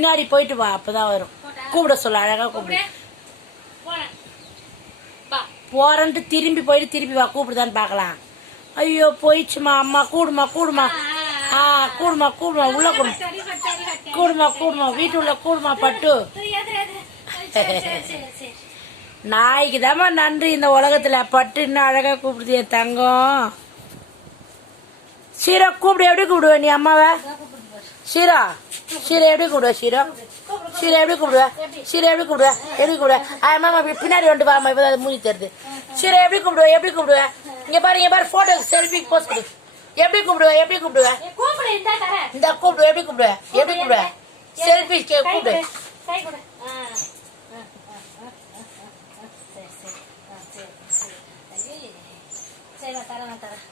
பின்னாடி போயிட்டு வா, அப்பதான் வரும். கூப்பிட சொல்ல, அழகா கூப்பிடு. போறன்ட்டு திரும்பி போயிட்டு திரும்பி வா, கூப்பிடுதான்னு பாக்கலாம். ஐயோ போயிடுச்சுமா, அம்மா கூடுமா கூடுமா. கூடுமா கூடுமா, உள்ள கூடுமா கூடுமா, வீட்டு உள்ள கூடுமா பட்டு. நாய்க்குதாம்மா நன்றி இந்த உலகத்துல. பட்டு இன்னும் அழகா கூப்பிடுது என் தங்கம். ஷீரா கூப்பிடு. எப்படி கூப்பிடுவ நீ அம்மாவை? ஷீரா ஷீரா எப்படி கூப்பிடுவ? ஷீரா ஷீரா எப்படி கூப்பிடுவ? ஷீரா எப்படி கூப்பிடுவ? எப்படி கூப்பிடுவ? அம்மா பின்னாடி வந்து வாமா, இப்ப மூடி தருது. ஷீரா எப்படி கூப்பிடுவ? எப்படி கூப்பிடுவ? இங்க பாரு, இங்க பாரு, போட்டோ செல்ஃபி போஸ்ட் கொடு. எப்படி கூப்பிடுவ? எப்படி கூப்பிடுவ? இந்த கூப்பிடுவ. எப்படி கூப்பிடுவ? எப்படி கூப்பிடுவ? செல்ஃபி கூப்பிடு. சரி, தரேன்.